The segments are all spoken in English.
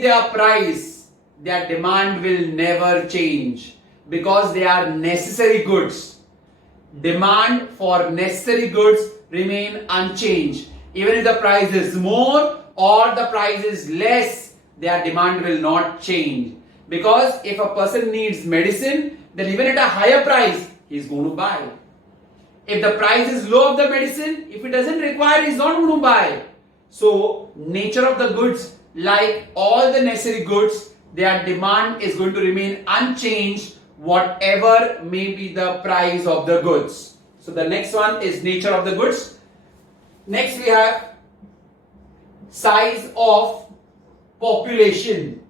be their price, their demand will never change because they are necessary goods. Demand for necessary goods remain unchanged. Even if the price is more or the price is less, their demand will not change. Because if a person needs medicine, then even at a higher price, he is going to buy. If the price is low of the medicine, if it doesn't require, he is not going to buy. So, nature of the goods, like all the necessary goods, their demand is going to remain unchanged, whatever may be the price of the goods. So, the next one is nature of the goods. Next, we have size of population.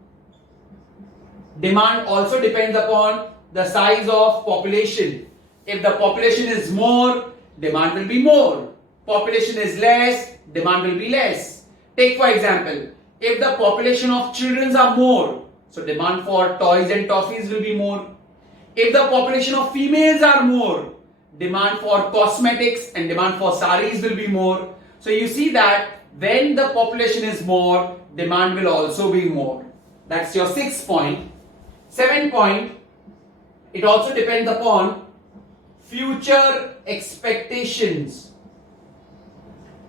Demand also depends upon the size of population. If the population is more, demand will be more. Population is less, demand will be less. Take for example, if the population of children are more, so demand for toys and toffees will be more. If the population of females are more, demand for cosmetics and demand for saris will be more. So you see that when the population is more, demand will also be more. That's your 6th point. 7th point, it also depends upon future expectations.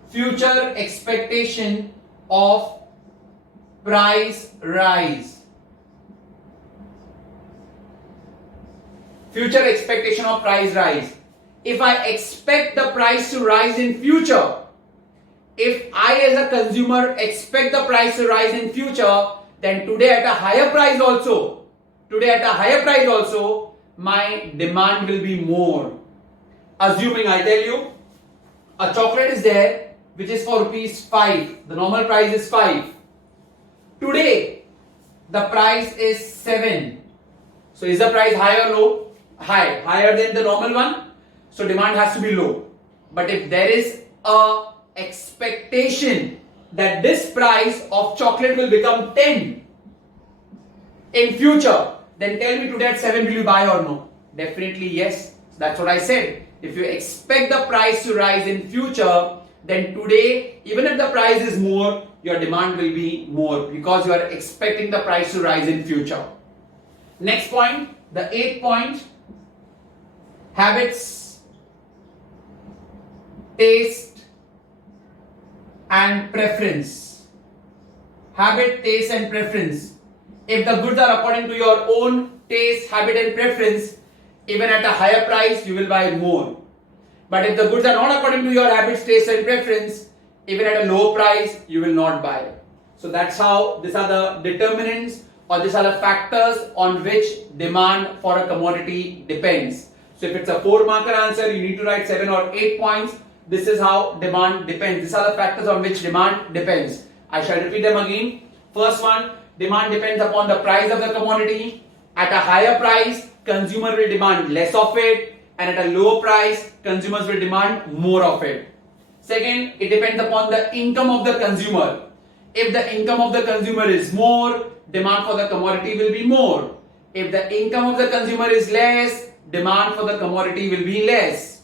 Future expectation of price rise. Future expectation of price rise. If I expect the price to rise in future, if I as a consumer expect the price to rise in future, then today at a higher price also, my demand will be more. Assuming I tell you, a chocolate is there which is for ₹5. The normal price is 5. Today, the price is 7. So is the price high or low? High. Higher than the normal one. So demand has to be low. But if there is a expectation that this price of chocolate will become 10 in future, then tell me today at 7 will you buy or no? Definitely yes. That's what I said. If you expect the price to rise in future, then today, even if the price is more, your demand will be more because you are expecting the price to rise in future. Next point, the 8th point, habits, taste and preference. Habit, taste and preference. If the goods are according to your own taste, habit and preference, even at a higher price, you will buy more. But if the goods are not according to your habits, taste and preference, even at a low price, you will not buy. So that's how, these are the determinants or these are the factors on which demand for a commodity depends. So if it's a 4-marker answer, you need to write 7 or 8 points. This is how demand depends. These are the factors on which demand depends. I shall repeat them again. First one, demand depends upon the price of the commodity. At a higher price, consumer will demand less of it, and at a low price, consumers will demand more of it. Second, it depends upon the income of the consumer. If the income of the consumer is more, demand for the commodity will be more. If the income of the consumer is less, demand for the commodity will be less.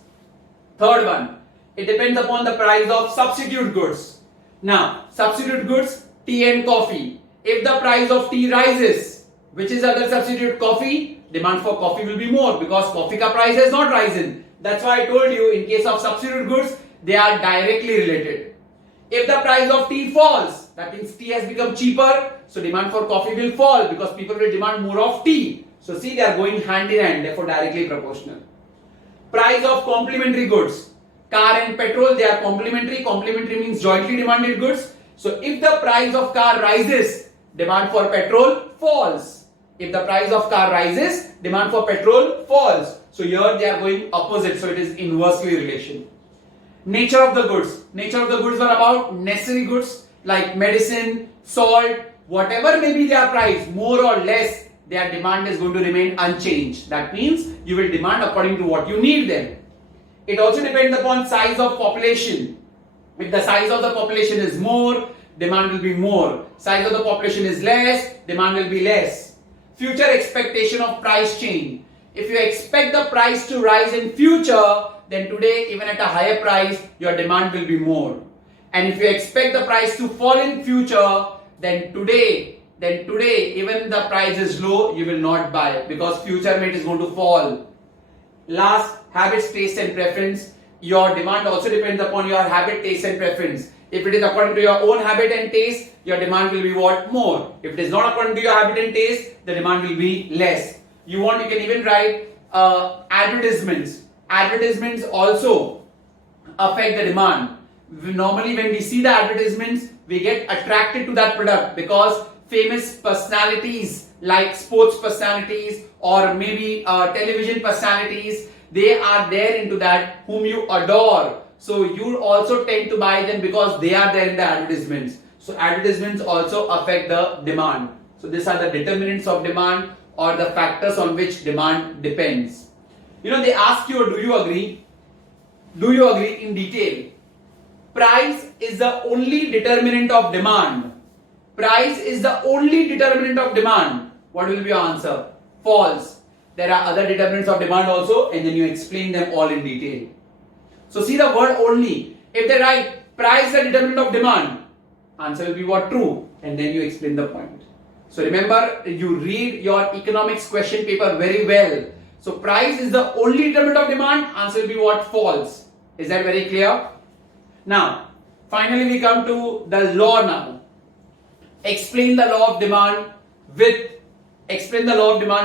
Third one, it depends upon the price of substitute goods. Now, substitute goods, tea and coffee. If the price of tea rises, which is other substitute coffee, demand for coffee will be more because coffee ka price has not risen. That's why I told you in case of substitute goods, they are directly related. If the price of tea falls, that means tea has become cheaper, so demand for coffee will fall because people will demand more of tea. So see, they are going hand in hand, therefore directly proportional. Price of complementary goods. Car and petrol, they are complementary. Complementary means jointly demanded goods. So if the price of car rises, demand for petrol falls. If the price of car rises, demand for petrol falls. So here they are going opposite, so it is inversely relation. Nature of the goods. Nature of the goods are about necessary goods like medicine, salt, whatever may be their price, more or less, their demand is going to remain unchanged. That means you will demand according to what you need them. It also depends upon size of population. If the size of the population is more, demand will be more. Size of the population is less, demand will be less. Future expectation of price change. If you expect the price to rise in future, then today even at a higher price, your demand will be more. And if you expect the price to fall in future, then today then today even the price is low, you will not buy because future mate is going to fall. Last, habits, taste and preference. Your demand also depends upon your habit, taste and preference. If it is according to your own habit and taste, your demand will be what? More. If it is not according to your habit and taste, the demand will be less. You can even write advertisements. Advertisements also affect the demand. Normally when we see the advertisements, we get attracted to that product because famous personalities like sports personalities or maybe television personalities, they are there into that whom you adore. So you also tend to buy them because they are there in the advertisements. So advertisements also affect the demand. So these are the determinants of demand or the factors on which demand depends. They ask you, do you agree? Do you agree in detail? Price is the only determinant of demand. Price is the only determinant of demand. What will be your answer? False. There are other determinants of demand also, and then you explain them all in detail. So see the word only. If they write price is the determinant of demand, answer will be what? True. And then you explain the point. So remember, you read your economics question paper very well. So price is the only determinant of demand, answer will be what? False. Is that very clear? Now, finally we come to the law now. Explain the law of demand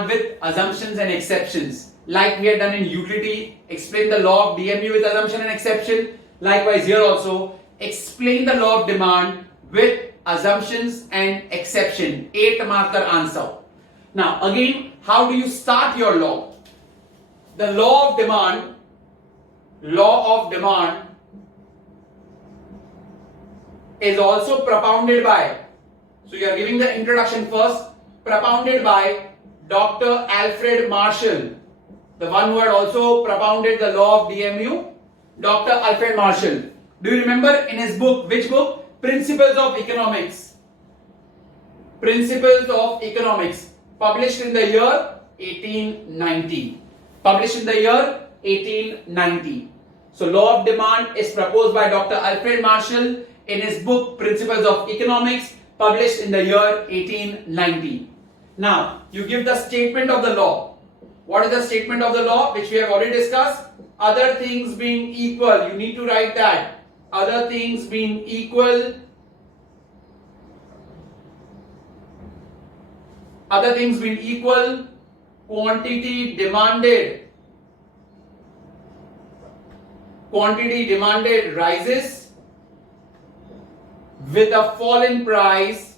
with assumptions and exceptions. Like we had done in utility, explain the law of DMU with assumption and exception. Likewise here also, explain the law of demand with assumptions and exception. 8 marker answer. Now again, how do you start your law? The law of demand is also propounded by, so you are giving the introduction first, propounded by Dr. Alfred Marshall, the one who had also propounded the law of DMU, Dr. Alfred Marshall. Do you remember in his book, which book? Principles of Economics. Principles of Economics, published in the year 1890. Published in the year 1890. So law of demand is proposed by Dr. Alfred Marshall in his book Principles of Economics, published in the year 1890. Now, you give the statement of the law. What is the statement of the law, which we have already discussed? Other things being equal, you need to write that. Other things being equal, quantity demanded rises with a fall in price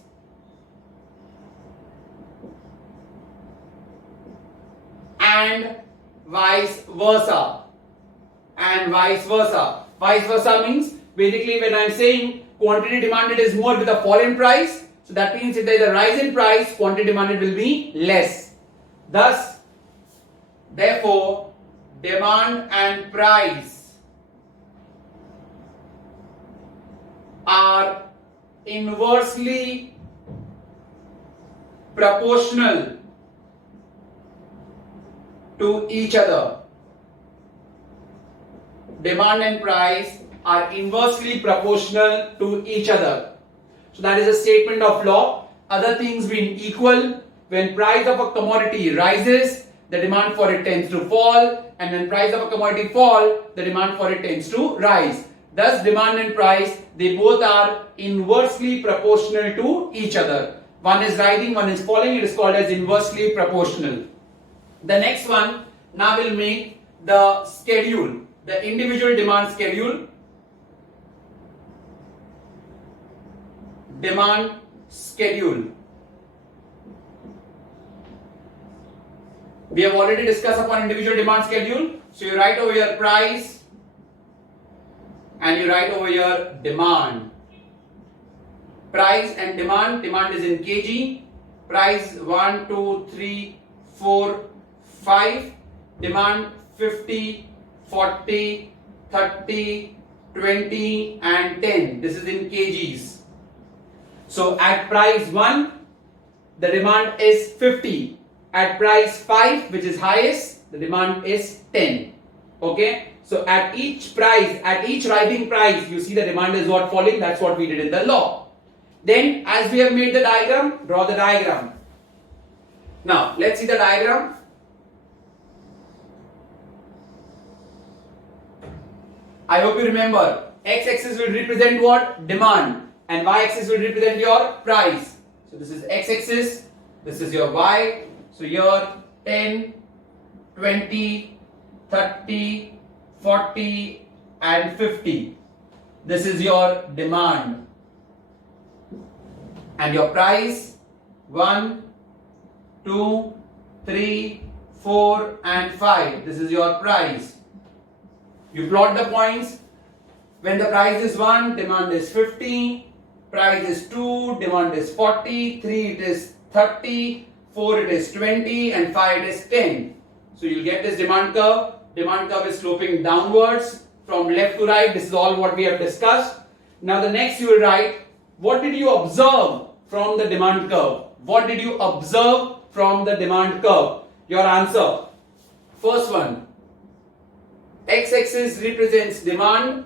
and vice versa. Vice versa means basically when I am saying quantity demanded is more with a fall in price, so that means if there is a rise in price, quantity demanded will be less. Thus, therefore, demand and price are inversely proportional to each other. Demand and price are inversely proportional to each other. So that is a statement of law. Other things being equal, when price of a commodity rises, the demand for it tends to fall, and when price of a commodity fall, the demand for it tends to rise. Thus demand and price, they both are inversely proportional to each other. One is rising, one is falling, it is called as inversely proportional. The next one now will make the schedule, the individual demand schedule. Demand schedule. We have already discussed upon individual demand schedule. So you write over here price and you write over here demand. Price and demand. Demand is in kg. Price 1, 2, 3, 4, 5. Demand 50, 40, 30, 20 and 10. This is in kgs. So at price 1, the demand is 50. At price 5, which is highest, the demand is 10. Okay. So at each price, at each rising price, you see the demand is what? Falling. That's what we did in the law. Then as we have made the diagram, draw the diagram. Now let's see the diagram. I hope you remember, x-axis will represent what? Demand, and y-axis will represent your price. So this is x-axis, this is your y. So here 10, 20, 30, 40 and 50. This is your demand. And your price 1, 2, 3, 4 and 5. This is your price. You plot the points. When the price is 1, demand is 50, price is 2, demand is 40, 3 it is 30, 4 it is 20 and 5 it is 10. So you'll get this demand curve. Demand curve is sloping downwards from left to right. This is all what we have discussed. Now the next you will write, what did you observe from the demand curve? What did you observe from the demand curve? Your answer. First one, x-axis represents demand,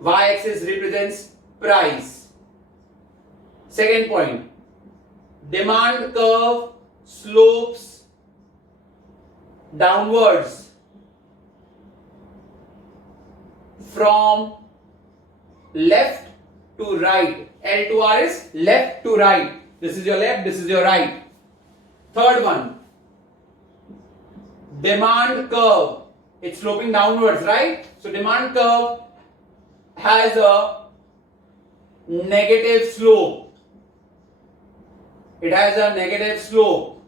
y-axis represents price. Second point, demand curve slopes downwards from left to right. L to R is left to right. This is your left, this is your right. Third one, demand curve. It's sloping downwards, right? So demand curve has a negative slope. It has a negative slope.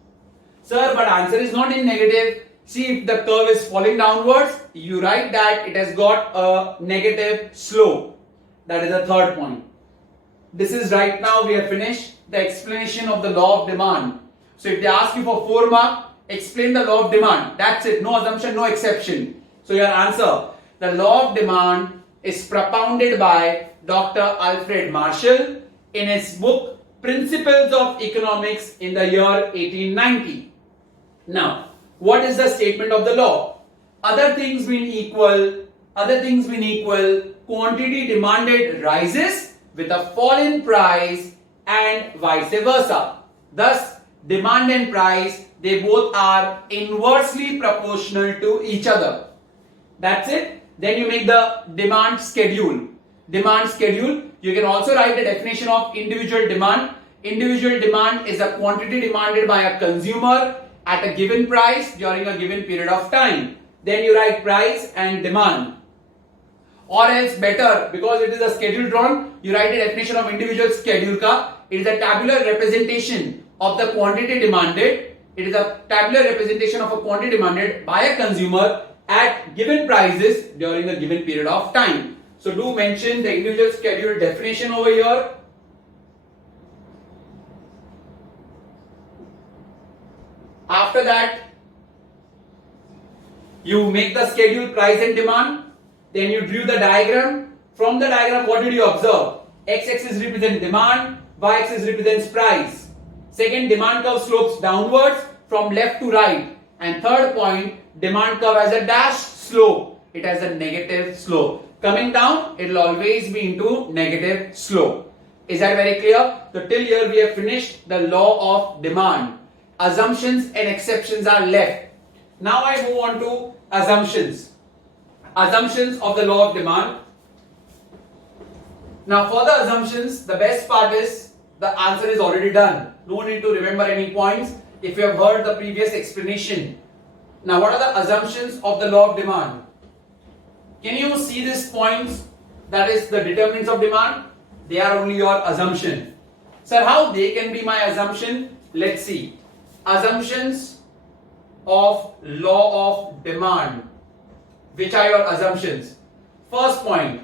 Sir, but answer is not in negative. See, if the curve is falling downwards, you write that it has got a negative slope. That is the third point. This is right now we have finished the explanation of the law of demand. So if they ask you for 4 marks, explain the law of demand. That's it. No assumption, no exception. So your answer, the law of demand is propounded by Dr. Alfred Marshall in his book Principles of Economics in the year 1890. Now, what is the statement of the law? Other things being equal, quantity demanded rises with a fall in price and vice versa. Thus, demand and price, they both are inversely proportional to each other. That's it. Then you make the demand schedule. Demand schedule. You can also write the definition of individual demand. Individual demand is a quantity demanded by a consumer at a given price during a given period of time. Then you write price and demand. Or else better, because it is a schedule drawn, you write a definition of individual schedule ka. It is a tabular representation of the quantity demanded. It is a tabular representation of a quantity demanded by a consumer at given prices during a given period of time. So do mention the individual schedule definition over here. After that, you make the schedule price and demand. Then you drew the diagram. From the diagram, what did you observe? X-axis represents demand, y-axis represents price. Second, demand curve slopes downwards from left to right. And third point, demand curve has a dash slope. It has a negative slope. Coming down, it will always be into negative slope. Is that very clear? So till here we have finished the law of demand. Assumptions and exceptions are left. Now I move on to assumptions. Assumptions of the law of demand. Now for the assumptions, the best part is the answer is already done. No need to remember any points if you have heard the previous explanation. Now what are the assumptions of the law of demand? Can you see these points? That is the determinants of demand. They are only your assumption. Sir, how they can be my assumption? Let's see. Assumptions of law of demand. Which are your assumptions? First point.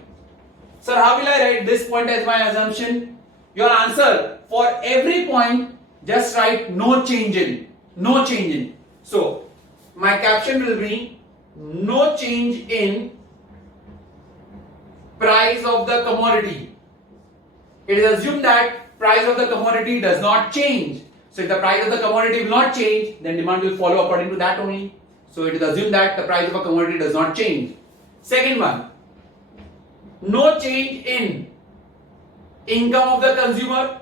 Sir, how will I write this point as my assumption? Your answer, for every point, just write no change in. No change in. So, my caption will be no change in price of the commodity. It is assumed that price of the commodity does not change. So, if the price of the commodity will not change, then demand will follow according to that only. So it is assumed that the price of a commodity does not change. Second one, no change in income of the consumer.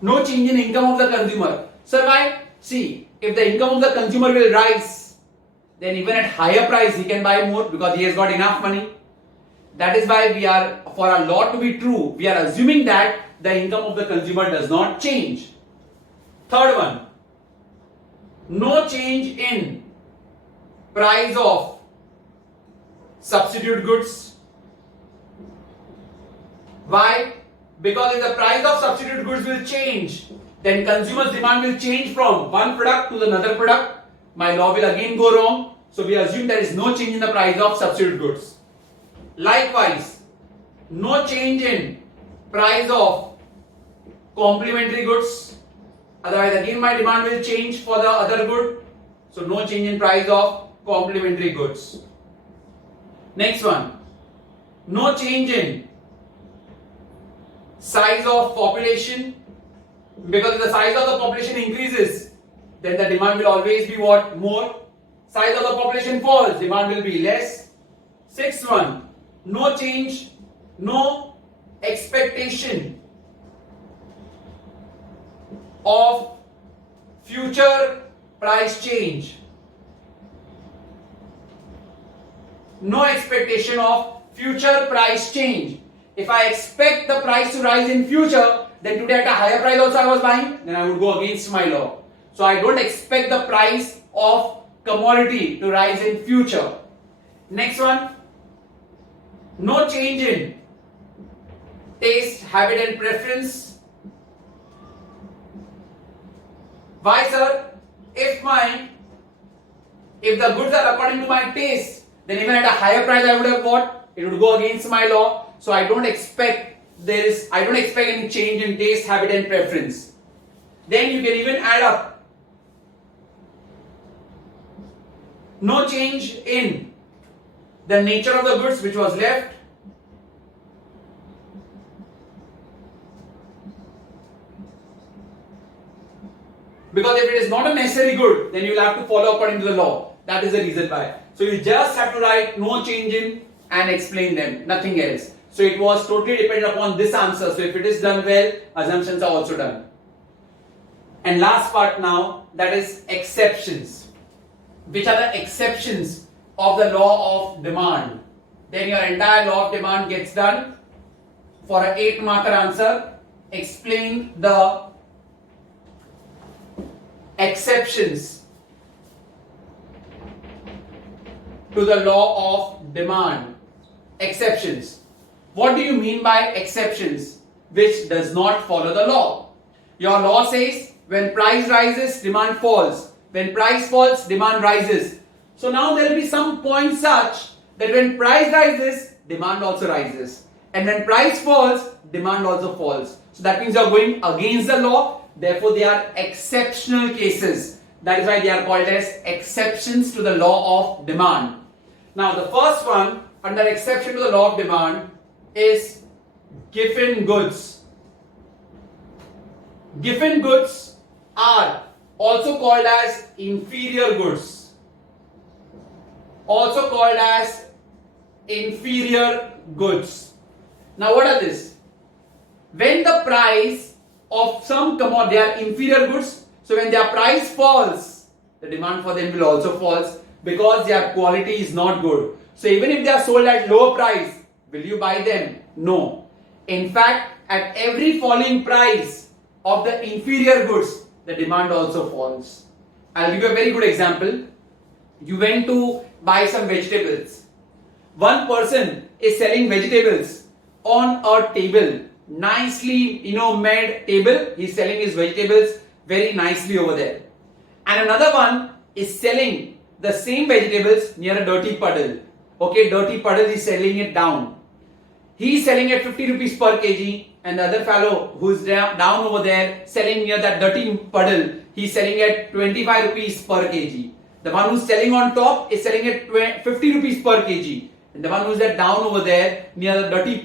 No change in income of the consumer. Sir, why? See, if the income of the consumer will rise, then even at higher price he can buy more because he has got enough money. That is why we are, for our law to be true, we are assuming that the income of the consumer does not change. Third one, no change in price of substitute goods. Why? Because if the price of substitute goods will change, then consumers' demand will change from one product to another product. My law will again go wrong. So we assume there is no change in the price of substitute goods. Likewise, no change in price of complementary goods. Otherwise, again my demand will change for the other good. So no change in price of complementary goods. Next one, no change in size of population, because if the size of the population increases, then the demand will always be what? More. Size of the population falls, demand will be less. Sixth one, no change, no expectation of future price change. No expectation of future price change. If I expect the price to rise in future, then today at a higher price also I was buying, then I would go against my law. So I don't expect the price of commodity to rise in future. Next one, no change in taste, habit and preference. Why, sir? If the goods are according to my taste, then even at a higher price I would have bought. It would go against my law. So I don't expect any change in taste, habit and preference. Then you can even add up. No change in the nature of the goods which was left. Because if it is not a necessary good, then you will have to follow according to the law. That is the reason why. So you just have to write no change in and explain them, nothing else. So it was totally dependent upon this answer. So if it is done well, assumptions are also done. And last part now, that is exceptions. Which are the exceptions of the law of demand? Then your entire law of demand gets done. For an 8-marker answer, explain the exceptions to the law of demand. Exceptions. What do you mean by exceptions which does not follow the law? Your law says when price rises, demand falls. When price falls, demand rises. So now there will be some points such that when price rises, demand also rises. And when price falls, demand also falls. So that means you are going against the law. Therefore, they are exceptional cases. That is why they are called as exceptions to the law of demand. Now, the first one under exception to the law of demand is given goods. Given goods are also called as inferior goods. Also called as inferior goods. Now, what are this? When the price of some commodity, they are inferior goods. So when their price falls, the demand for them will also falls because their quality is not good. So even if they are sold at lower price, will you buy them? No. In fact, at every falling price of the inferior goods, the demand also falls. I'll give you a very good example. You went to buy some vegetables. One person is selling vegetables on a table, nicely made table. He's selling his vegetables very nicely over there. And another one is selling the same vegetables near a dirty puddle. Okay, dirty puddle, is selling it down. He's selling at 50 rupees per kg, and the other fellow who's down over there selling near that dirty puddle, he's selling at 25 rupees per kg. The one who's selling on top is selling at 50 rupees per kg. And the one who's down over there near the dirty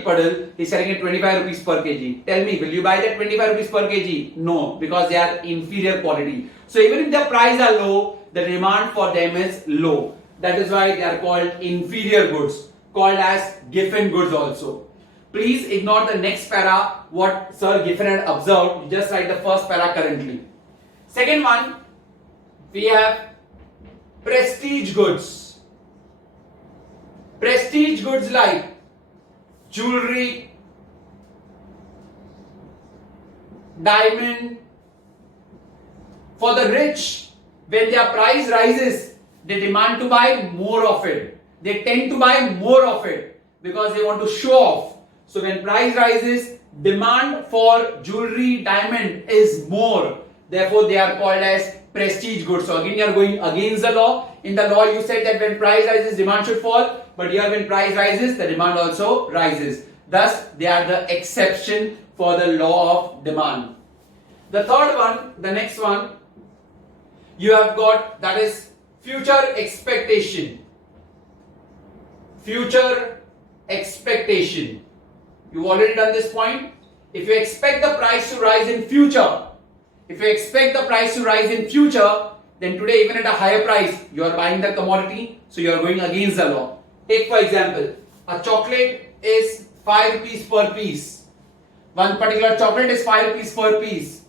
puddle is selling at 25 rupees per kg. Tell me, will you buy that 25 rupees per kg? No, because they are inferior quality. So even if the price are low, the demand for them is low. That is why they are called inferior goods, called as given goods also. Please ignore the next para, what Sir Giffen had observed. Just write the first para currently. Second one, we have prestige goods. Prestige goods like jewelry, diamond. For the rich, when their price rises, they demand to buy more of it. They tend to buy more of it because they want to show off. So when price rises, demand for jewelry, diamond is more. Therefore, they are called as prestige goods. So again, you are going against the law. In the law, you said that when price rises, demand should fall. But here, when price rises, the demand also rises. Thus, they are the exception for the law of demand. The third one, the next one, you have got, that is future expectation. Future expectation. You've already done this point. If you expect the price to rise in future, then today, even at a higher price, you are buying the commodity, so you are going against the law. Take for example, a chocolate is 5 rupees per piece. One particular chocolate is 5 rupees per piece.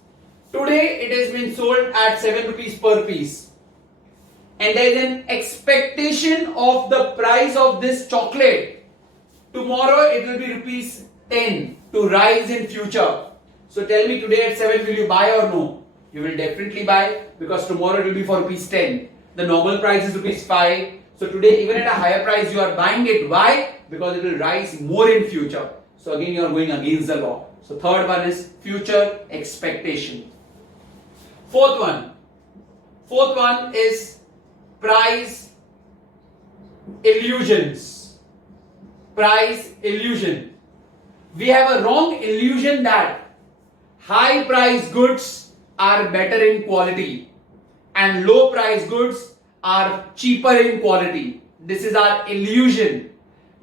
Today it has been sold at 7 rupees per piece. And there is an expectation of the price of this chocolate. Tomorrow it will be rupees 10 to rise in future. So tell me, today at 7 will you buy or no? You will definitely buy, because tomorrow it will be for rupees 10. The normal price is rupees 5. So today, even at a higher price, you are buying it. Why? Because it will rise more in future. So again, you are going against the law. So third one is future expectation. Fourth one is price illusions. Price illusion. We have a wrong illusion that high price goods are better in quality and low price goods are cheaper in quality. This is our illusion.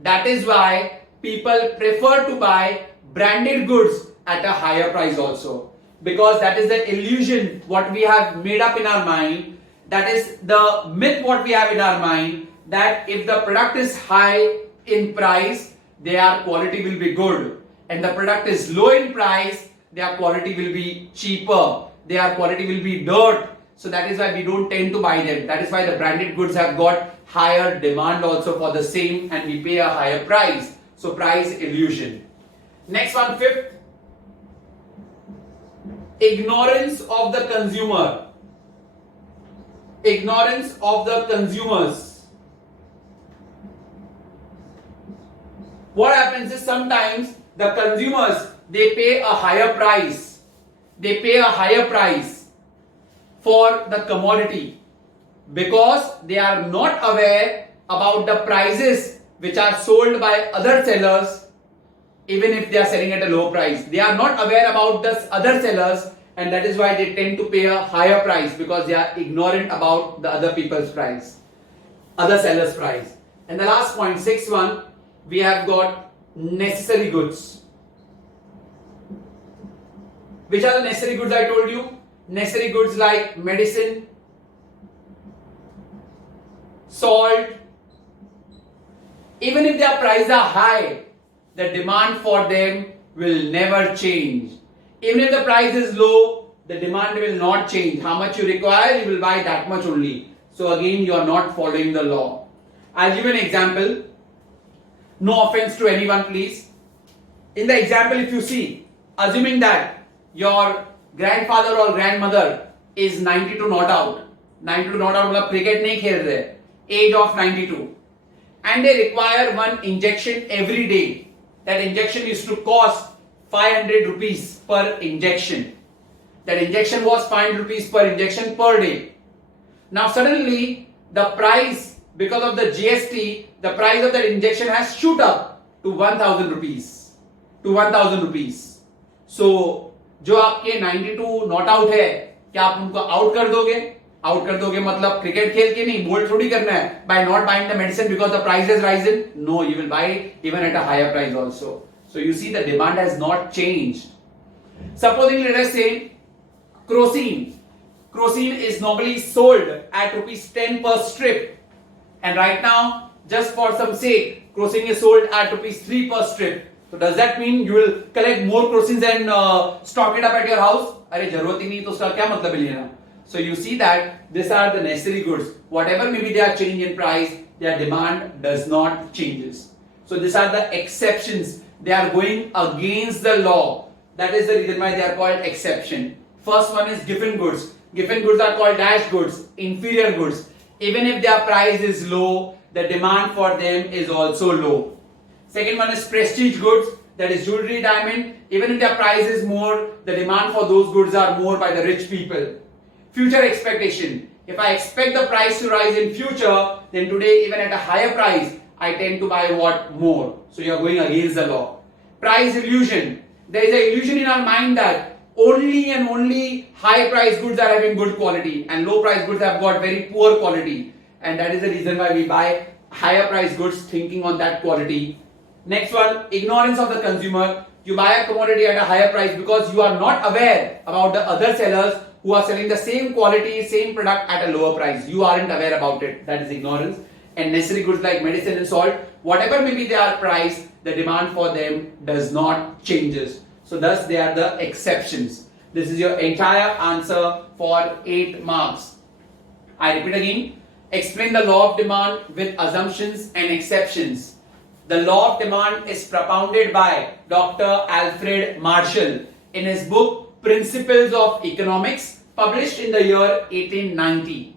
That is why people prefer to buy branded goods at a higher price also. Because that is the illusion what we have made up in our mind. That is the myth what we have in our mind, that if the product is high in price, their quality will be good. And the product is low in price, their quality will be cheaper. Their quality will be dirt. So that is why we don't tend to buy them. That is why the branded goods have got higher demand also for the same, and we pay a higher price. So price illusion. Next one, fifth. Ignorance of the consumer. Ignorance of the consumers. What happens is sometimes the consumers, they pay a higher price. They pay a higher price for the commodity because they are not aware about the prices which are sold by other sellers, even if they are selling at a low price. They are not aware about the other sellers, and that is why they tend to pay a higher price, because they are ignorant about the other people's price, other sellers' price. And the last point, sixth one, we have got necessary goods. Which are the necessary goods I told you? Necessary goods like medicine, salt. Even if their prices are high, the demand for them will never change. Even if the price is low, the demand will not change. How much you require, you will buy that much only. So again, you are not following the law. I'll give you an example. No offense to anyone, please. In the example, if you see, assuming that your grandfather or grandmother is 92 not out. 92 not out मतलब cricket नहीं खेल रहे. Age of 92. And they require one injection every day. That injection used to cost 500 rupees per injection. That injection was 500 rupees per injection per day. Now suddenly the price, because of the GST, the price of that injection has shoot up to 1000 rupees. To 1000 rupees. So जो आपके 92 not out है, क्या आप उनको out कर दोगे? Out कर दोगे मतलब क्रिकेट खेल के नहीं, बोल्ड थोड़ी करना है, by not buying the medicine because the price has risen. No, you will buy it even at a higher price also. So you see the demand has not changed. Supposing let us say kerosene. Kerosene is normally sold at rupees 10 per strip, and right now just for some sake kerosene is sold at rupees 3 per strip. So does that mean you will collect more groceries and stock it up at your house? अरे जरूरत ही नहीं तो उसका क्या मतलब है लेना? So you see that these are the necessary goods. Whatever maybe they are change in price, their demand does not changes. So these are the exceptions. They are going against the law. That is the reason why they are called exception. First one is given goods. Given goods are called dash goods, inferior goods. Even if their price is low, the demand for them is also low. Second one is prestige goods, that is jewelry, diamond. Even if their price is more, the demand for those goods are more by the rich people. Future expectation. If I expect the price to rise in future, then today even at a higher price, I tend to buy what? More. So you are going against the law. Price illusion. There is an illusion in our mind that only and only high price goods are having good quality and low price goods have got very poor quality. And that is the reason why we buy higher price goods thinking on that quality. Next one, ignorance of the consumer. You buy a commodity at a higher price because you are not aware about the other sellers who are selling the same quality, same product at a lower price. You aren't aware about it. That is ignorance. And necessary goods like medicine and salt, whatever maybe they are priced, the demand for them does not changes. So thus they are the exceptions. This is your entire answer for 8 marks. I repeat again. Explain the law of demand with assumptions and exceptions. The law of demand is propounded by Dr. Alfred Marshall in his book Principles of Economics, published in the year 1890.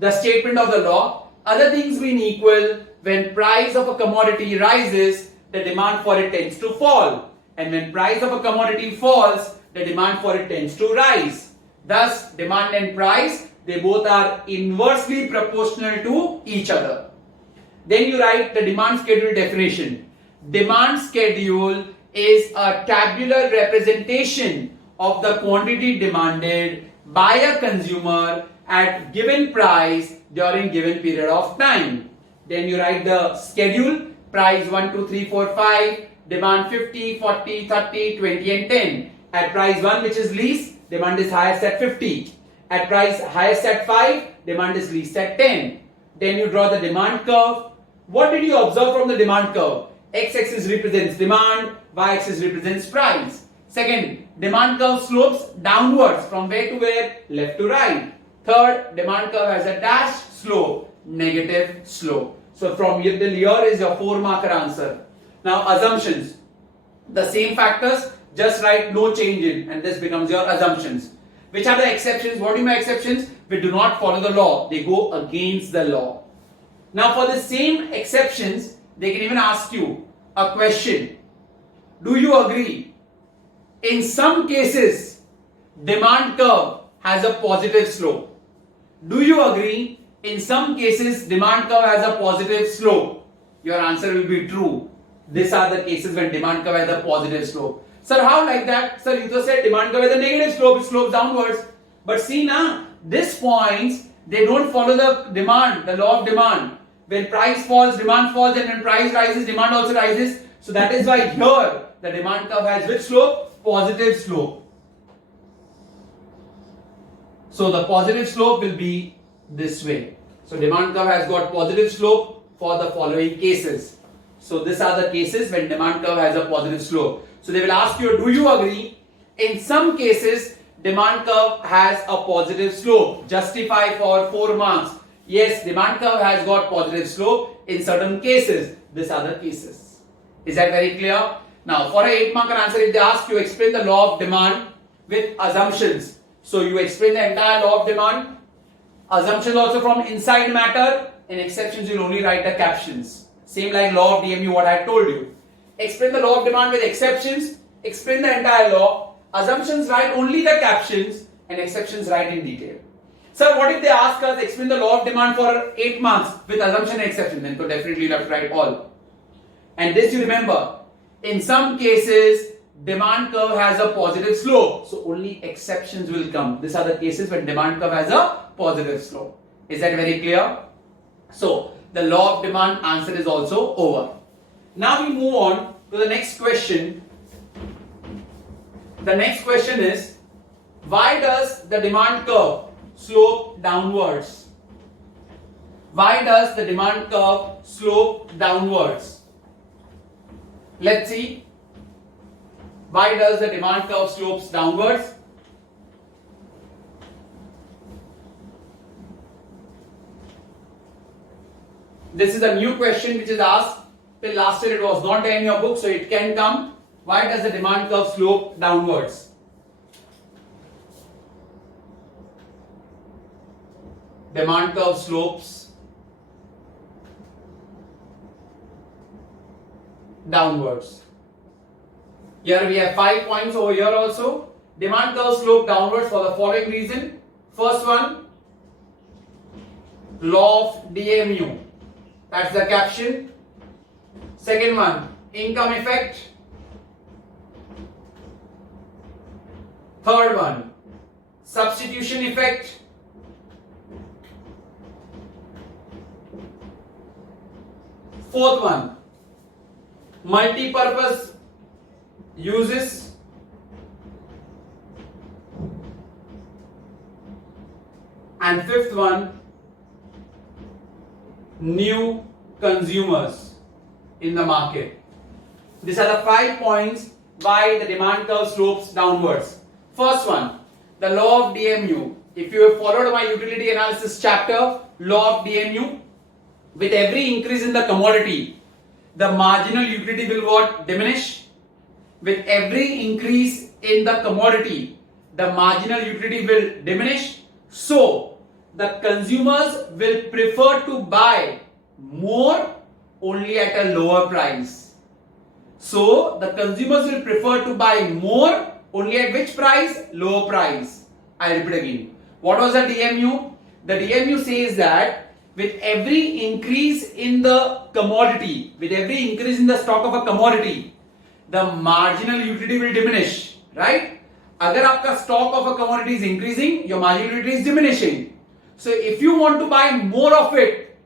The statement of the law: other things being equal, when price of a commodity rises, the demand for it tends to fall, and when price of a commodity falls, the demand for it tends to rise. Thus, demand and price, they both are inversely proportional to each other. Then you write the demand schedule definition. Demand schedule is a tabular representation of the quantity demanded by a consumer at given price during given period of time. Then you write the schedule: price 1, 2, 3, 4, 5, demand 50, 40, 30, 20 and 10. At price 1, which is least, demand is highest at 50. At price highest at 5, demand is least at 10. Then you draw the demand curve. What did you observe from the demand curve? X-axis represents demand, Y-axis represents price. Second, demand curve slopes downwards from where to where? Left to right. Third, demand curve has a dash slope, negative slope. So from here till here is your 4-marker answer. Now assumptions. The same factors, just write no change in, and this becomes your assumptions. Which are the exceptions? What do you mean by exceptions? We do not follow the law. They go against the law. Now for the same exceptions, they can even ask you a question. Do you agree? In some cases, demand curve has a positive slope. Do you agree? In some cases, demand curve has a positive slope. Your answer will be true. These are the cases when demand curve has a positive slope. Sir, how like that? Sir, you just said demand curve has a negative slope, it slopes downwards. But see now, these points, they don't follow the demand, the law of demand. When price falls, demand falls, and when price rises, demand also rises. So that is why here, the demand curve has which slope? Positive slope. So the positive slope will be this way. So demand curve has got positive slope for the following cases. So these are the cases when demand curve has a positive slope. So they will ask you, do you agree? In some cases, demand curve has a positive slope. Justify for 4 marks. Yes, demand curve has got positive slope in certain cases. These are the cases. Is that very clear? Now, for an 8-marker answer, if they ask you, explain the law of demand with assumptions. So you explain the entire law of demand. Assumptions also from inside matter. In exceptions, you'll only write the captions. Same like law of DMU, what I told you. Explain the law of demand with exceptions. Explain the entire law. Assumptions, write only the captions, and exceptions write in detail. Sir, what if they ask us explain the law of demand for 8 marks with assumption and exception? Then so definitely you have to write all. And this you remember. In some cases, demand curve has a positive slope. So only exceptions will come. These are the cases when demand curve has a positive slope. Is that very clear? So the law of demand answer is also over. Now we move on to the next question. The next question is, why does the demand curve slope downwards? Why does the demand curve slope downwards? Let's see. Why does the demand curve slopes downwards? This is a new question which is asked. Till last year it was not there in your book, so it can come. Why does the demand curve slope downwards? Demand curve slopes downwards. Here we have 5 points over here also. Demand curve slope downwards for the following reason. First one, law of DMU. That's the caption. Second one, income effect. Third one, substitution effect. Fourth one, multi-purpose uses. And fifth one, new consumers in the market. These are the 5 points why the demand curve slopes downwards. First one, the law of DMU. If you have followed my utility analysis chapter, law of DMU, with every increase in the commodity, the marginal utility will what? Diminish. With every increase in the commodity, the marginal utility will diminish. So, the consumers will prefer to buy more only at a lower price. So, the consumers will prefer to buy more only at which price? Lower price. I repeat again. What was the DMU? The DMU says that with every increase in the commodity, with every increase in the stock of a commodity, the marginal utility will diminish, right? Agar aapka stock of a commodity is increasing, your marginal utility is diminishing. So if you want to buy more of it,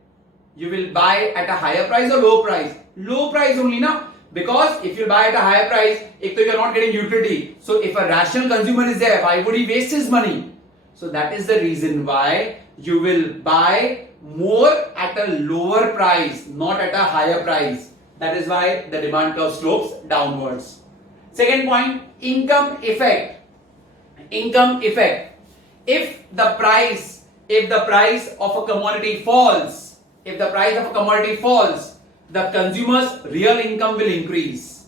you will buy at a higher price or low price? Low price only, na? Because if you buy at a higher price, if you are not getting utility. So if a rational consumer is there, why would he waste his money? So that is the reason why you will buy more at a lower price, not at a higher price. That is why the demand curve slopes downwards. Second point, income effect. Income effect. If the price of a commodity falls, the consumer's real income will increase.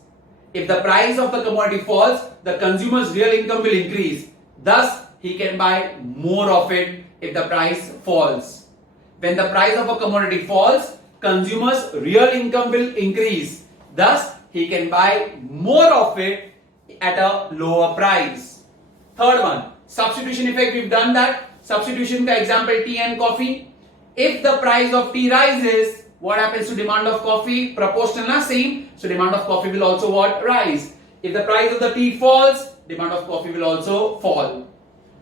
If the price of the commodity falls, the consumer's real income will increase. Thus, he can buy more of it if the price falls. When the price of a commodity falls, consumer's real income will increase. Thus, he can buy more of it at a lower price. Third one, substitution effect. We've done that. Substitution ka example, tea and coffee. If the price of tea rises, what happens to demand of coffee? Proportional, na? Same. So demand of coffee will also what? Rise. If the price of the tea falls, demand of coffee will also fall.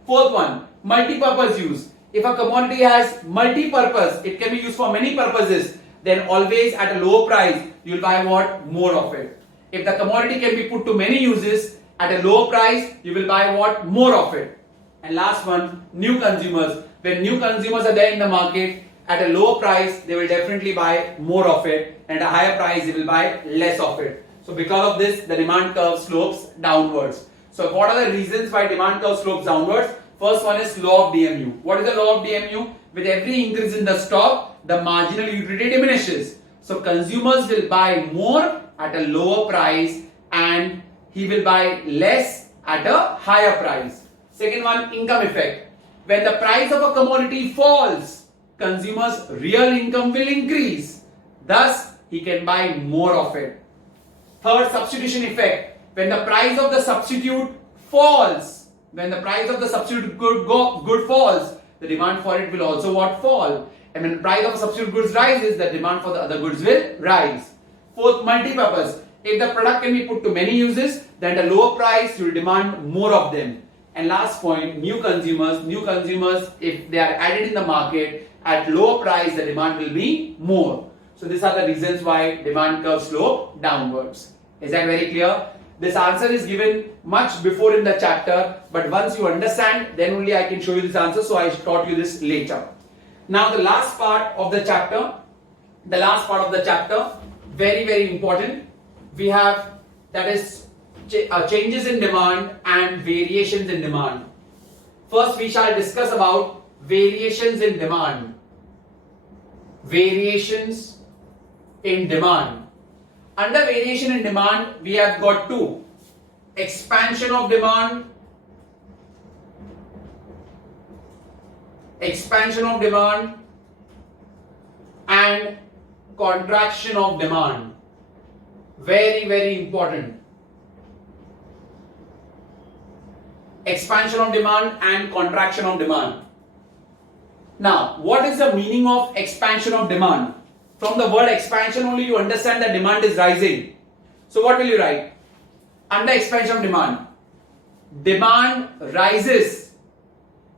Fourth one, multi-purpose use. If a commodity has multi-purpose, it can be used for many purposes, then always at a lower price, you will buy what? More of it. If the commodity can be put to many uses, at a lower price, you will buy what? More of it. And last one, new consumers. When new consumers are there in the market, at a lower price, they will definitely buy more of it. And at a higher price, they will buy less of it. So because of this, the demand curve slopes downwards. So what are the reasons why demand curve slopes downwards? First one is law of DMU. What is the law of DMU? With every increase in the stock, the marginal utility diminishes. So consumers will buy more at a lower price and he will buy less at a higher price. Second one, income effect. When the price of a commodity falls, consumers' real income will increase. Thus, he can buy more of it. Third, substitution effect. When the price of the substitute falls, when the price of the substitute good falls, the demand for it will also what? Fall. And when the price of substitute goods rises, the demand for the other goods will rise. Fourth, multi-purpose. If the product can be put to many uses, then at a lower price, you will demand more of them. And last point, new consumers. New consumers, if they are added in the market at lower price, the demand will be more. So these are the reasons why demand curve slope downwards. Is that very clear? This answer is given much before in the chapter, but once you understand, then only I can show you this answer. So I taught you this later. Now the last part of the chapter, very, very important. We have, that is changes in demand and variations in demand. First, we shall discuss about variations in demand. Variations in demand. Under variation in demand, we have got two: expansion of demand, and contraction of demand. Very, very important. Expansion of demand and contraction of demand. Now, what is the meaning of expansion of demand? From the word expansion only you understand that demand is rising. So what will you write? Under expansion of demand, demand rises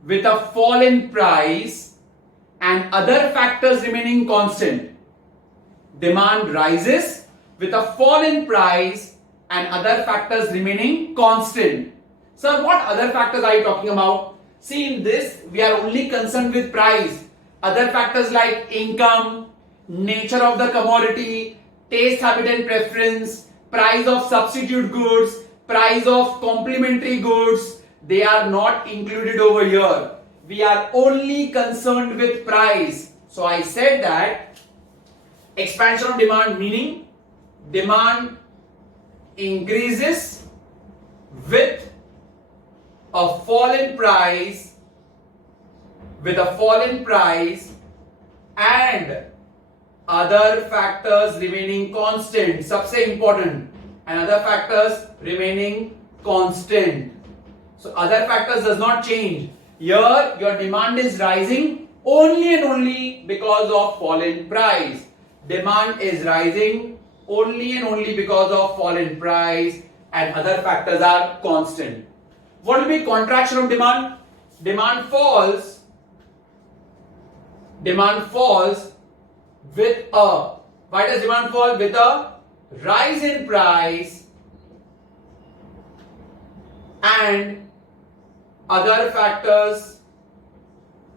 with a fall in price and other factors remaining constant. Demand rises with a fall in price and other factors remaining constant. Sir, what other factors are you talking about? See, in this, we are only concerned with price. Other factors like income, nature of the commodity, taste, habit and preference, price of substitute goods, price of complementary goods, they are not included over here. We are only concerned with price. So I said that expansion of demand meaning demand increases with a fall in price, and other factors remaining constant. सबसे important, and other factors remaining constant. So other factors does not change. Here your demand is rising only and only because of fall in price. Demand is rising only and only because of fall in price, and other factors are constant. What will be contraction of demand? Demand falls with a, why does demand fall? With a rise in price and other factors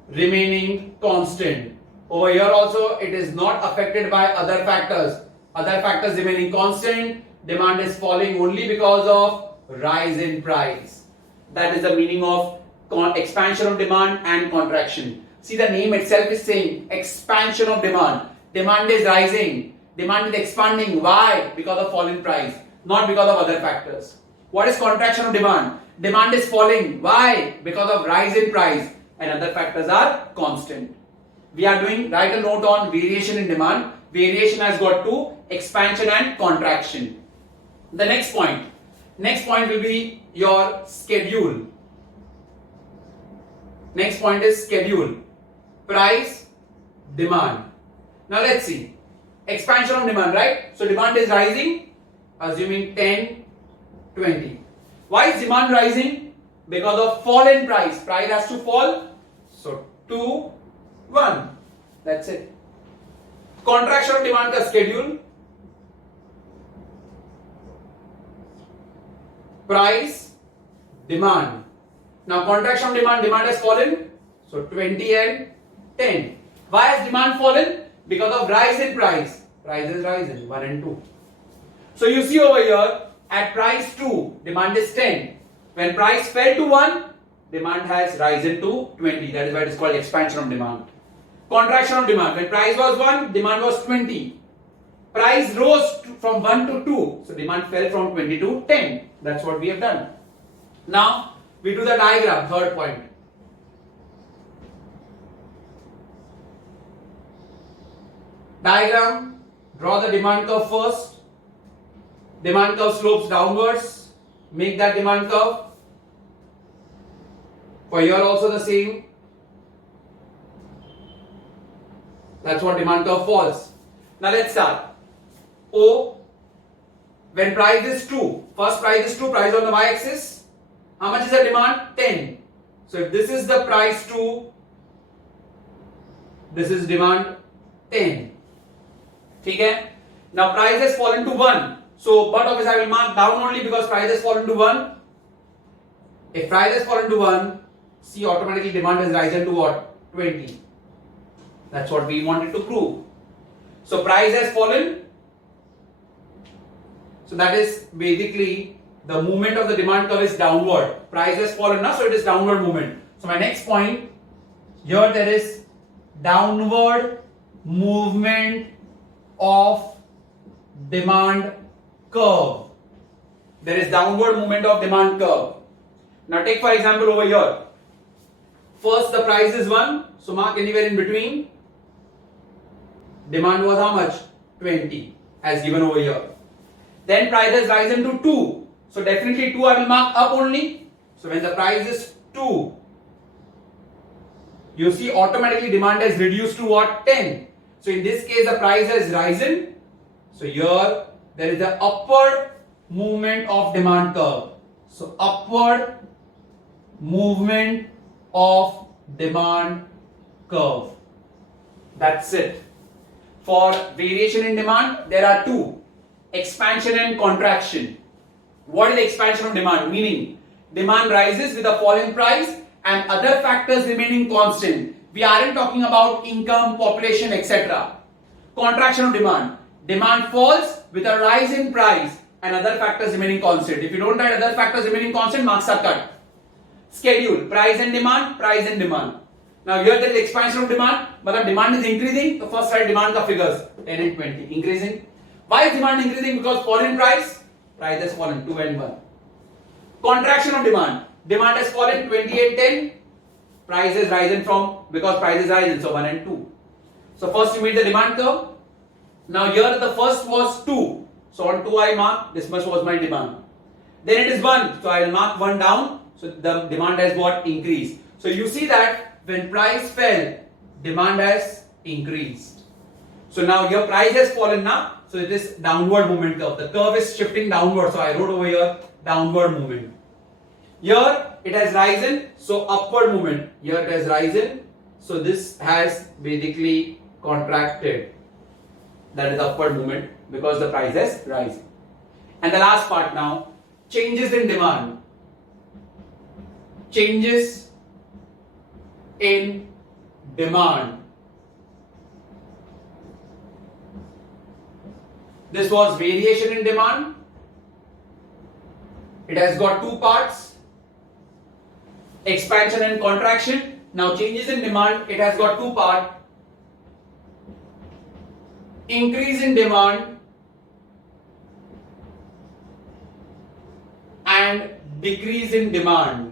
remaining constant. Over here also it is not affected by other factors. Other factors remaining constant. Demand is falling only because of rise in price. That is the meaning of expansion of demand and contraction. See, the name itself is saying expansion of demand. Demand is rising. Demand is expanding. Why? Because of fall in price, not because of other factors. What is contraction of demand? Demand is falling. Why? Because of rise in price, and other factors are constant. We are doing, write a note on variation in demand. Variation has got two: expansion and contraction. The next point will be your schedule. Next point is schedule. Price, demand. Now let's see. Expansion of demand, right? So demand is rising, assuming 10, 20. Why is demand rising? Because of fall in price. Price has to fall. So 2, 1. That's it. Contraction of demand ka schedule. Price, demand. Now contraction of demand has fallen. So 20 and 10. Why has demand fallen? Because of rise in price. Price is rising, 1 and 2. So you see over here, at price 2, demand is 10. When price fell to 1, demand has risen to 20. That is why it is called expansion of demand. Contraction of demand. When price was 1, demand was 20. Price rose from 1 to 2. So demand fell from 20 to 10. That's what we have done. Now we do the diagram, third point. Diagram, draw the demand curve first. Demand curve slopes downwards. Make that demand curve. For here also the same. That's what demand curve falls. Now let's start. O, when price is 2, first price is 2, price on the y-axis. How much is the demand? 10. So if this is the price 2, this is demand 10. Okay? Now price has fallen to 1. So but obviously I will mark down only because price has fallen to 1. If price has fallen to 1, see, automatically demand has risen to what? 20. That's what we wanted to prove. So price has fallen. So that is basically The movement of the demand curve is downward. Price has fallen now, so it is downward movement. So my next point, here there is downward movement of demand curve. There is downward movement of demand curve. Now take for example over here. First the price is 1, so mark anywhere in between. Demand was how much? 20 as given over here. Then price has risen to 2. So definitely 2 I will mark up only. So when the price is 2, you see automatically demand has reduced to what? 10. So in this case the price has risen. So here there is the upward movement of demand curve. So upward movement of demand curve. That's it. For variation in demand, there are two: expansion and contraction. What is the expansion of demand? Meaning, demand rises with a fall in price and other factors remaining constant. We aren't talking about income, population, etc. Contraction of demand. Demand falls with a rise in price and other factors remaining constant. If you don't write other factors remaining constant, marks are cut. Schedule, price and demand, price and demand. Now here there is expansion of demand, but the demand is increasing. So first write demand ka figures 10 and 20 increasing. Why is demand increasing? Because fall in price, price has fallen 2 and 1. Contraction of demand, demand has fallen 20 and 10, price has risen from, because price is rising, so 1 and 2. So first you meet the demand curve. Now here the first was 2, so on 2 I mark, this much was my demand. Then it is 1, so I will mark 1 down, so the demand has got increased. So you see that when price fell, demand has increased. So now your price has fallen now, so it is downward movement curve. The curve is shifting downward, so I wrote over here downward movement. Here it has risen, so upward movement. Here it has risen, so this has basically contracted. That is upward movement because the price has risen. And the last part now, changes in demand. Changes in demand. This was variation in demand. It has got two parts, expansion and contraction. Now changes in demand, it has got two parts, increase in demand and decrease in demand.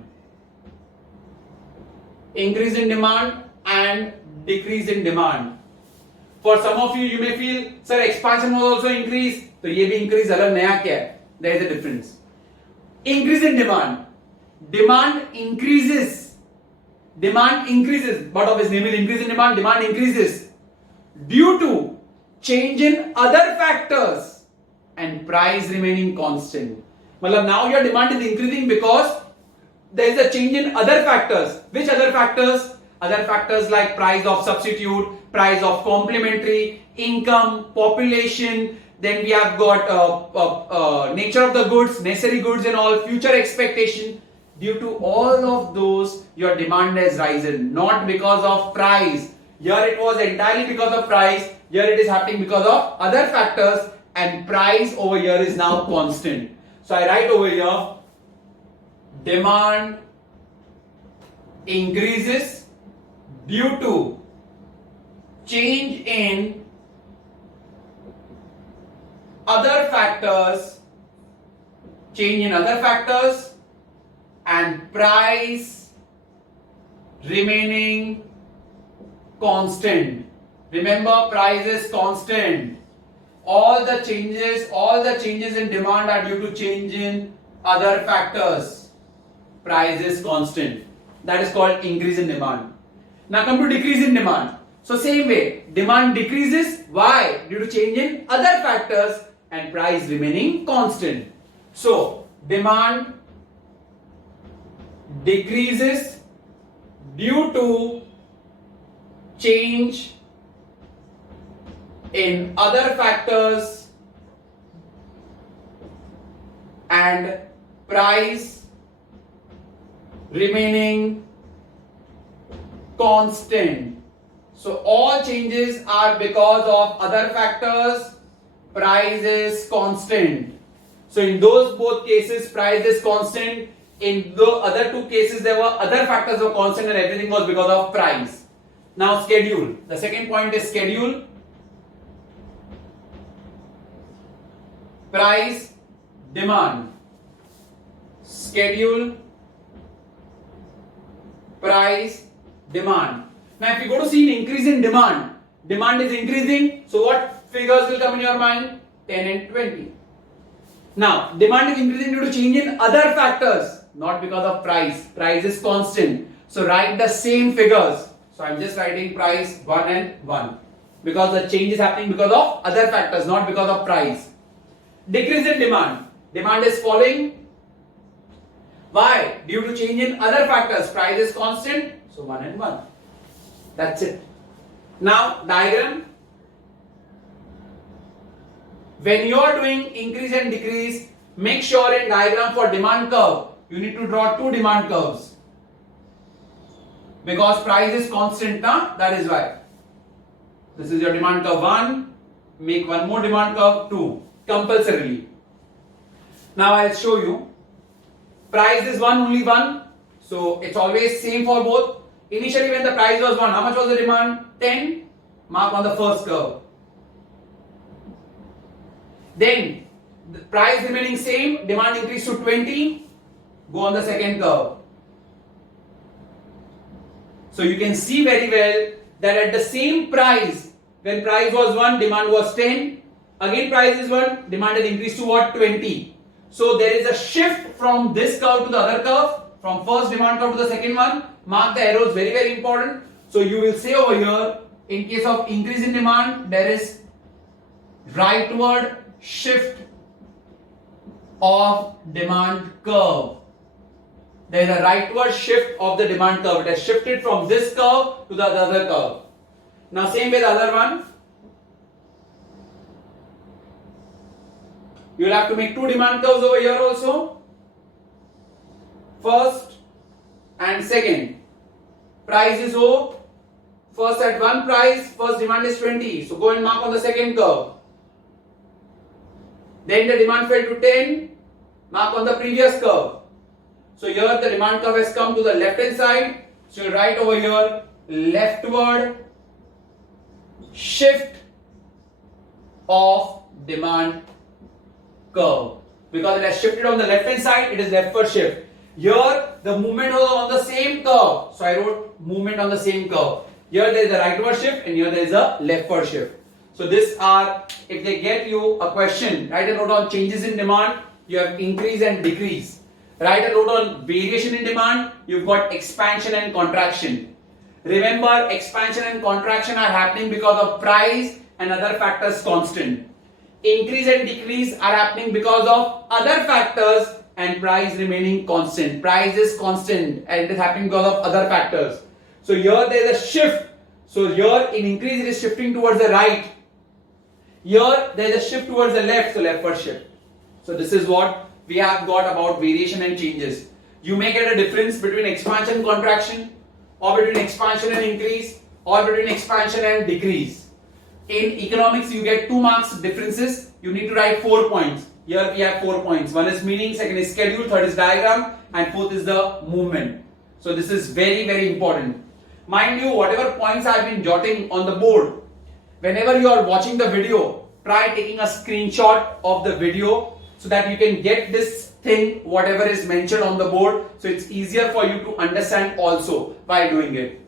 Increase in demand and decrease in demand. For some of you, you may feel, sir, expansion was also increase. So ये भी increase अलग नया क्या है? There is a difference. Increase in demand. Demand increases. Demand increases. But of its name is increase in demand. Demand increases due to change in other factors and price remaining constant. मतलब now your demand is increasing because there is a change in other factors. Which other factors? Other factors like price of substitute, price of complementary, income, population. Then we have got nature of the goods, necessary goods and all, future expectation. Due to all of those, your demand has risen, not because of price. Here it was entirely because of price. Here it is happening because of other factors, and price over here is now constant. So I write over here, demand increases due to change in other factors, and price remaining constant. Remember, price is constant. All the changes in demand are due to change in other factors. Price is constant. That is called increase in demand. Now come to decrease in demand. So same way, demand decreases. Why? Due to change in other factors and price remaining constant. So demand decreases due to change in other factors and price remaining constant. So all changes are because of other factors, price is constant. So in those both cases, price is constant. In the other two cases, there were other factors of constant and everything was because of price. Now schedule. The second point is schedule. Price, demand. Schedule, price, demand. Now if you go to see an increase in demand, demand is increasing, so what figures will come in your mind? 10 and 20. Now demand is increasing due to change in other factors, not because of price. Price is constant. So write the same figures. So I'm just writing price 1 and 1 because the change is happening because of other factors, not because of price. Decrease in demand. Demand is falling. Why? Due to change in other factors. Price is constant. So 1 and 1. That's it. Now diagram. When you are doing increase and decrease, make sure in diagram for demand curve, you need to draw two demand curves. Because price is constant, that is why. This is your demand curve 1. Make one more demand curve 2. Compulsorily. Now I'll show you. Price is 1, only 1. So it's always same for both. Initially when the price was 1, how much was the demand? 10. Mark on the first curve. Then the price remaining same, demand increased to 20. Go on the second curve. So you can see very well that at the same price, when price was 1, demand was 10. Again price is 1, demand has increased to what? 20. So there is a shift from this curve to the other curve, from first demand curve to the second one. Mark the arrows, very very important. So you will say over here, in case of increase in demand, there is rightward shift of demand curve. There is a rightward shift of the demand curve. It has shifted from this curve to the other curve. Now same with the other one. You will have to make two demand curves over here also. First and second. Price is O. First at one price, first demand is 20. So go and mark on the second curve. Then the demand fell to 10. Mark on the previous curve. So here the demand curve has come to the left hand side. So you write over here leftward shift of demand curve. Because it has shifted on the left hand side, it is leftward shift. Here the movement was on the same curve. So I wrote movement on the same curve. Here there is a rightward shift and here there is a leftward shift. So this are, if they get you a question, write a note on changes in demand. You have increase and decrease. Write a note on variation in demand. You've got expansion and contraction. Remember, expansion and contraction are happening because of price and other factors constant. Increase and decrease are happening because of other factors and price remaining constant. Price is constant and it is happening because of other factors. So here there is a shift. So here in increase it is shifting towards the right. Here there is a shift towards the left, so leftward shift. So this is what we have got about variation and changes. You may get a difference between expansion and contraction, or between expansion and increase, or between expansion and decrease. In economics you get 2 marks differences. You need to write 4 points. Here we have 4 points. One is meaning, second is schedule, third is diagram, and fourth is the movement. So this is very very important. Mind you, whatever points I have been jotting on the board, whenever you are watching the video, try taking a screenshot of the video so that you can get this thing, whatever is mentioned on the board, so it's easier for you to understand also by doing it.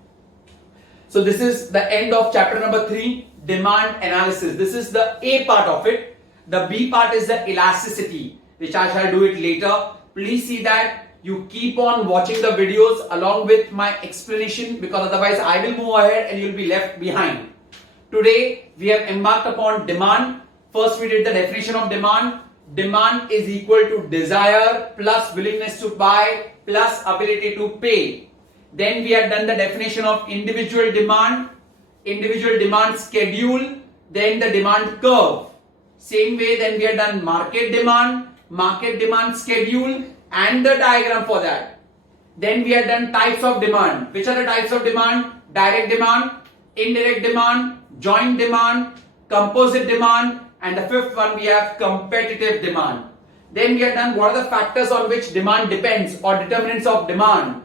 So this is the end of chapter number 3, demand analysis. This is the A part of it. The B part is the elasticity, which I shall do it later. Please see that you keep on watching the videos along with my explanation, because otherwise I will move ahead and you will be left behind. Today we have embarked upon demand. First we did the definition of demand. Demand is equal to desire plus willingness to buy plus ability to pay. Then we have done the definition of individual demand schedule, then the demand curve. Same way then we have done market demand schedule and the diagram for that. Then we have done types of demand. Which are the types of demand? Direct demand, indirect demand, joint demand, composite demand, and the fifth one we have competitive demand. Then we had done what are the factors on which demand depends or determinants of demand.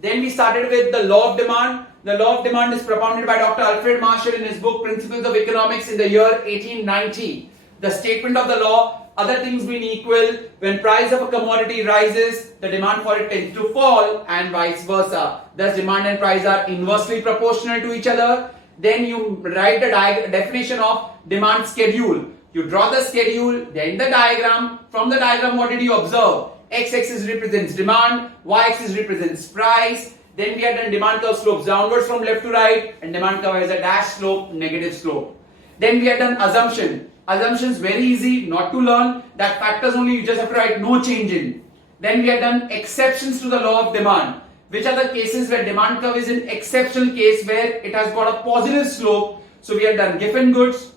Then we started with the law of demand. The law of demand is propounded by Dr. Alfred Marshall in his book Principles of Economics in the year 1890. The statement of the law, other things being equal, when price of a commodity rises, the demand for it tends to fall and vice versa. Thus demand and price are inversely proportional to each other. Then you write the definition of demand schedule. You draw the schedule, then the diagram. From the diagram, what did you observe? X-axis represents demand, Y-axis represents price. Then we had done demand curve slopes downwards from left to right, and demand curve has a dash slope, negative slope. Then we had done assumption. Assumptions very easy, not to learn. That factors only, you just have to write no change in. Then we had done exceptions to the law of demand. Which are the cases where demand curve is an exceptional case where it has got a positive slope. So we had done given goods,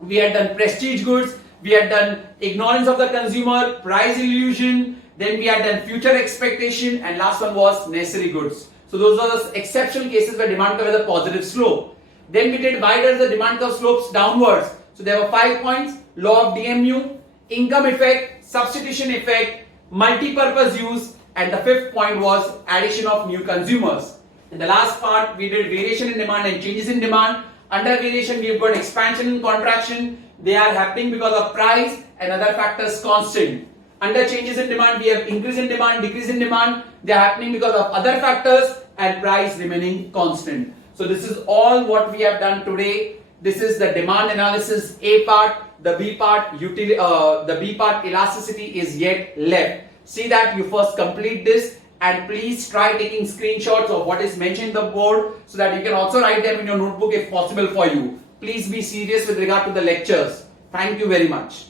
we had done prestige goods, we had done ignorance of the consumer, price illusion, then we had done future expectation, and last one was necessary goods. So those are the exceptional cases where demand curve has a positive slope. Then we did why does the demand curve slopes downwards. So there were 5 points: law of DMU, income effect, substitution effect, multi-purpose use, and the 5th point was addition of new consumers. In the last part, we did variation in demand and changes in demand. Under variation, we have got expansion and contraction. They are happening because of price and other factors constant. Under changes in demand, we have increase in demand, decrease in demand. They are happening because of other factors and price remaining constant. So this is all what we have done today. This is the demand analysis A part. The B part, elasticity is yet left. See that you first complete this, and please try taking screenshots of what is mentioned on the board so that you can also write them in your notebook if possible for you. Please be serious with regard to the lectures. Thank you very much.